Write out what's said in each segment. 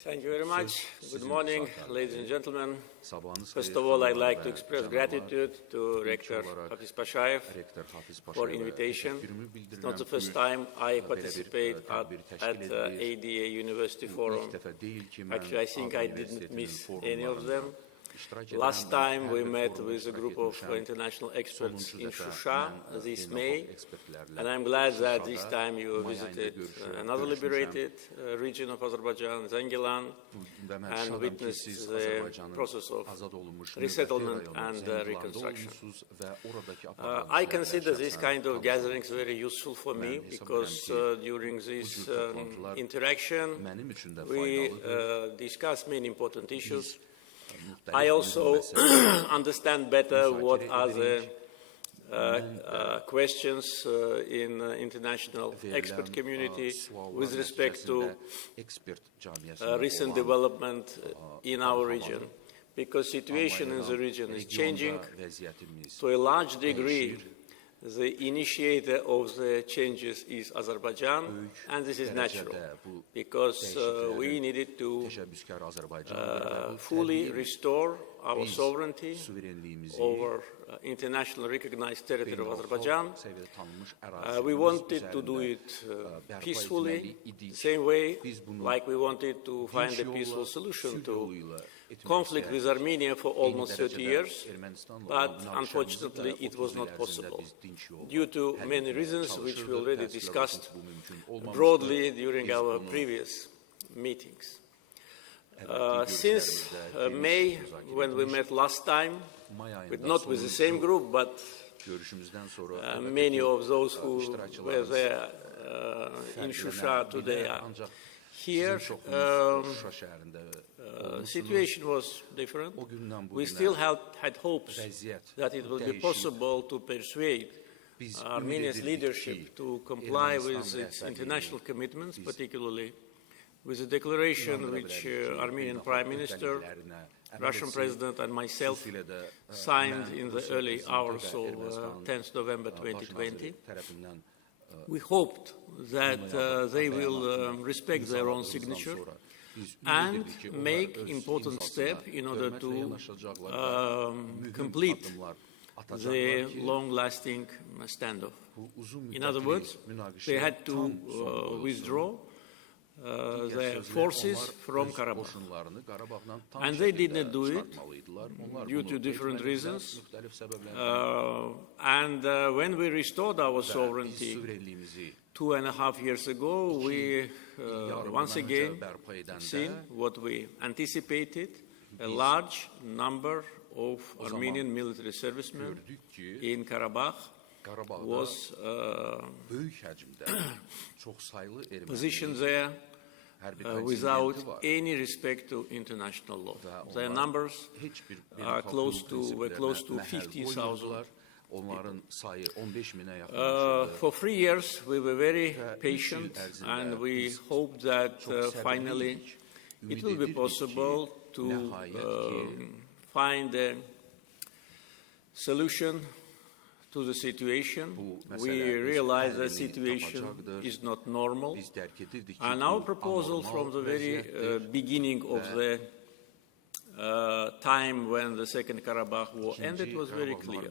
Thank you very much. Good morning, ladies and gentlemen. First of all, I'd like to express gratitude to Rector Hafiz Pashayev for invitation. It's not the first time I participate at ADA University Forum. Actually, I think I didn't miss any of them. Last time we met with a group of international experts in Shusha this May, and I'm glad that this time you visited another liberated region of Azerbaijan, Zangilan, and witnessed the process of resettlement and reconstruction. I consider this kind of gatherings very useful for me because during this interaction we discuss many important issues. I also understand better what are the questions in the international expert community with respect to recent development in our region, because the situation in the region is changing. To a large degree, the initiator of the changes is Azerbaijan, and this is natural, because we needed to fully restore our sovereignty over internationally recognized territory of Azerbaijan. We wanted to do it peacefully, same way like we wanted to find a peaceful solution to conflict with Armenia for almost 30 years, but unfortunately it was not possible due to many reasons which we already discussed broadly during our previous meetings. Since May, when we met last time, not with the same group, but many of those who were there in Shusha today are here, situation was different. We still had hopes that it would be possible to persuade Armenia's leadership to comply with its international commitments, particularly with the declaration which Armenian Prime Minister, Russian President and myself signed in the early hours of 10th November 2020. We hoped that they will respect their own signature and make important steps in order to complete the long-lasting standoff. In other words, they had to withdraw their forces from Karabakh. And they did not do it due to different reasons. When we restored our sovereignty 2.5 years ago, we once again seen what we anticipated, a large number of Armenian military servicemen in Karabakh was positioned there without any respect to international law. Their numbers are were close to 50,000. For 3 years we were very patient, and we hope that finally it will be possible to find a solution to the situation. We realize the situation is not normal, and our proposal from the very beginning of the time when the Second Karabakh War ended was very clear.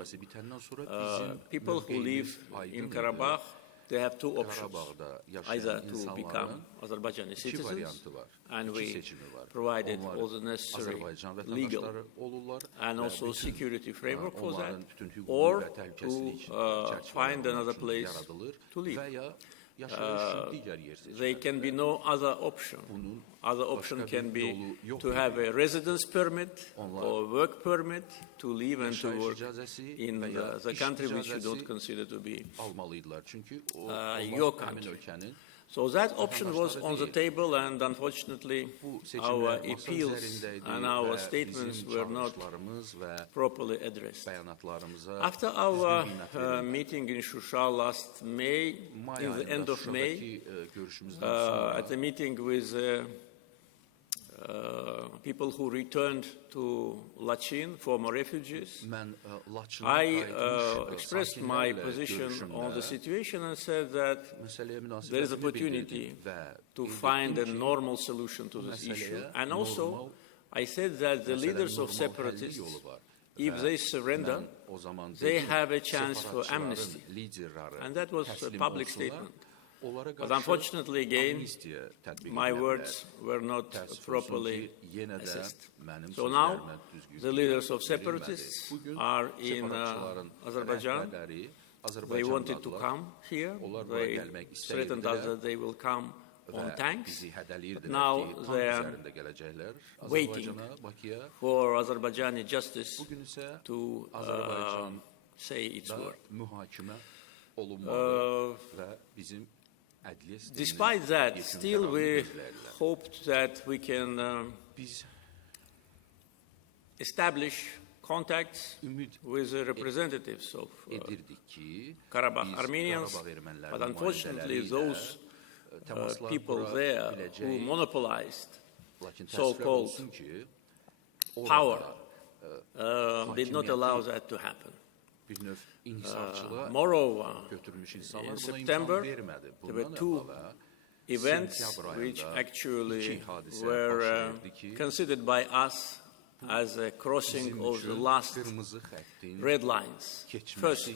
People who live in Karabakh, they have two options: either to become Azerbaijani citizens, and we provided all the necessary legal and also security framework for that, or to find another place to live. There can be no other option. Other option can be to have a residence permit or work permit to live and to work in the country which you don't consider to be your country. So that option was on the table, and unfortunately our appeals and our statements were not properly addressed. After our meeting in Shusha last May, in the end of May, at the meeting with people who returned to Laçin, former refugees. I expressed my position on the situation and said that there is opportunity to find a normal solution to this issue. And also, I said that the leaders of separatists, if they surrender, they have a chance for amnesty. And that was a public statement. But unfortunately, again, my words were not properly assessed. So now, the leaders of separatists are in Azerbaijan. They wanted to come here. They threatened us that they will come on tanks. But now they are waiting for Azerbaijani justice to say its word. Despite that, still we hoped that we can establish contacts with the representatives of Karabakh Armenians, but unfortunately those people there who monopolized so-called power did not allow that to happen. Moreover, in September, there were two events which actually were considered by us as a crossing of the last red lines. First,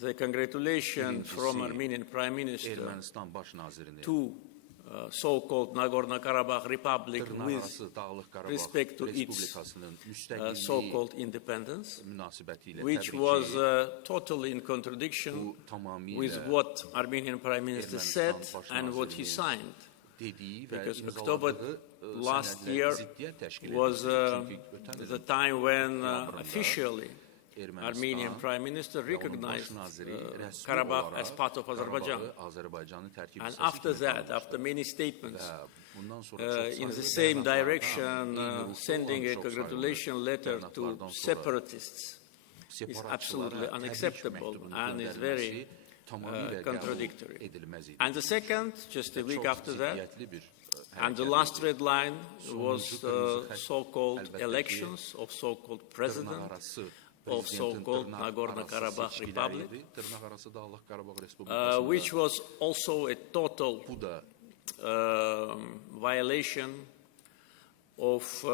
the congratulation from Armenian Prime Minister to so-called Nagorno-Karabakh Republic with respect to its so-called independence, which was totally in contradiction with what Armenian Prime Minister said and what he signed. Because October last year was the time when officially Armenian Prime Minister recognized Karabakh as part of Azerbaijan. And after that, after many statements in the same direction, sending a congratulation letter to separatists is absolutely unacceptable and is very contradictory. And the second, just a week after that, and the last red line was the so-called elections of so-called president of so-called Nagorno-Karabakh Republic, which was also a total violation of,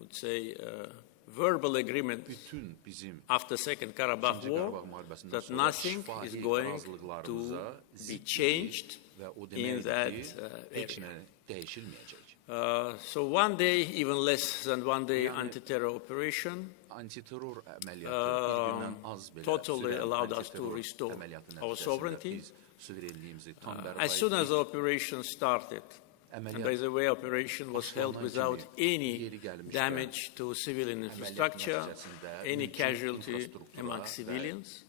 let's say, verbal agreement after Second Karabakh War that nothing is going to be changed in that area. So one day, even less than one day, anti-terror operation totally allowed us to restore our sovereignty. As soon as the operation started, and by the way, operation was held without any damage to civilian infrastructure, any casualty among civilians.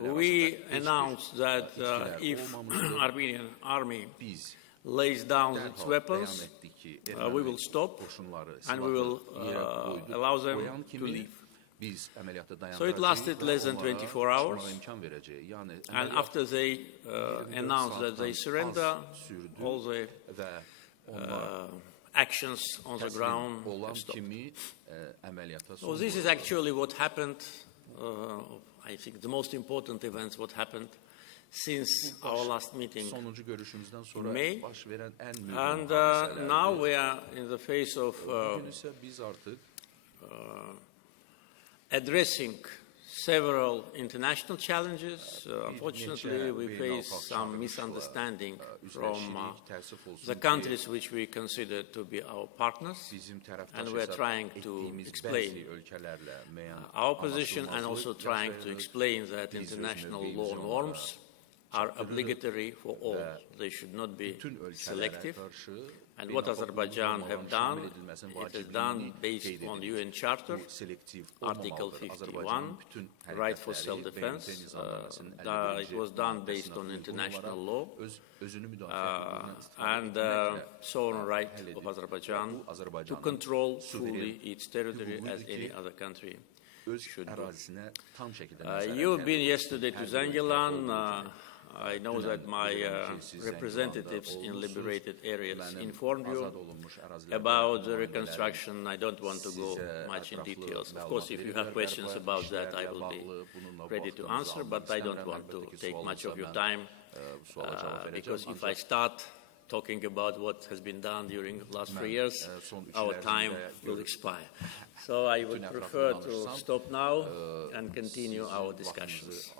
We announced that if Armenian army lays down its weapons, we will stop and we will allow them to leave. So it lasted less than 24 hours, and after they announced that they surrender, all the actions on the ground have stopped. So this is actually what happened, I think the most important events what happened since our last meeting in May, and now we are in the phase of addressing several international challenges. Unfortunately, we face some misunderstanding from the countries which we consider to be our partners, and we are trying to explain our position and also trying to explain that international law norms are obligatory for all. They should not be selective. And what Azerbaijan have done, it is done based on the UN Charter, Article 51, right for self-defense. It was done based on international law, and sovereign right of Azerbaijan to control fully its territory as any other country should do. You've been yesterday to Zangilan. I know that my representatives in liberated areas informed you about the reconstruction. I don't want to go much in details. Of course, if you have questions about that, I will be ready to answer, but I don't want to take much of your time because if I start talking about what has been done during the last 3 years, our time will expire. So I would prefer to stop now and continue our discussions.